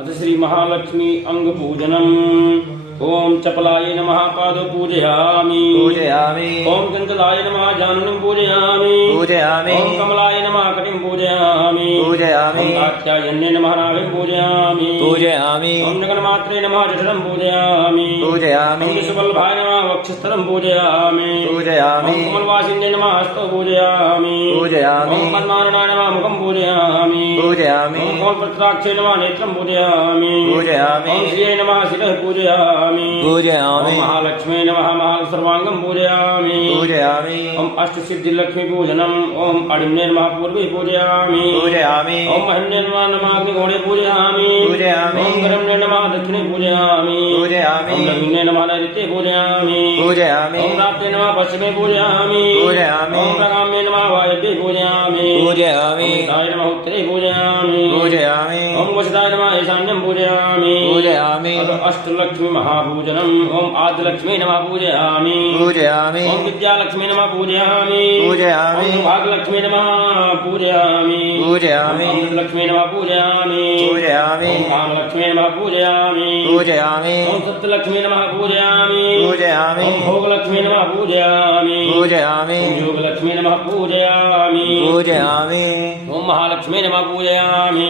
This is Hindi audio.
अथ श्री महालक्ष्मी अंग पूजनम्। ओम चपलाय नमः पाद पूजयामि ओम चंचलाय नमः जानुं पूजयामि ओम कमलाय नमः कटिं पूजयामि ओम कात्यायन्ये नमः नाभिं पूजयामि ओम जगन्मात्रे नमः जठरं पूजयामि ओम विश्ववल्लभाय नमः वक्षस्थलं पूजयामि ओम कमलवासिन्ये नमः हस्तौ पूजयामि ओम पद्माननाय नमः मुखं पूजयामि ओम कमलपत्राक्षे नमः नेत्रं पूजयामि ओम श्रिये नमः शिरः पूजयामि ओम महालक्ष्मी नमः महासर्वांगं पूजयामि ओम अष्टसिद्धिलक्ष्मी पूजनम्। ओम अडिम्ने नमः पूर्वे पूजयामि ओम महिम्ने नमः अग्निकोणे पूजयामि ओम गरम्ने नमः दक्षिणे पूजयामि ओम लग्ने नमः नैऋत्ये पूजयामि ओम रात्रे नमः पश्चिमे पूजयामि ओम प्रगाम्ये नमः वायव्ये पूजयामि ओम हिताय नमः उत्तरे पूजयामि ओम वसुदाय नमः ईशान्यं पूजयामि अष्टलक्ष्मी महापूजनम्। ओम आदिलक्ष्मी नमः पूजयामि ओम विद्यालक्ष्मी नमः पूजयामि ओम भागलक्ष्मी नमः पूजयामि ओम लक्ष्मी नमः पूजयामि ओम कामलक्ष्मी नमः पूजयामि ओम सत्यलक्ष्मी नमः पूजयामि ओम भोगलक्ष्मी नमः पूजयामि ओम योगलक्ष्मी नमः पूजयामि ओम महालक्ष्मी नमः पूजयामि।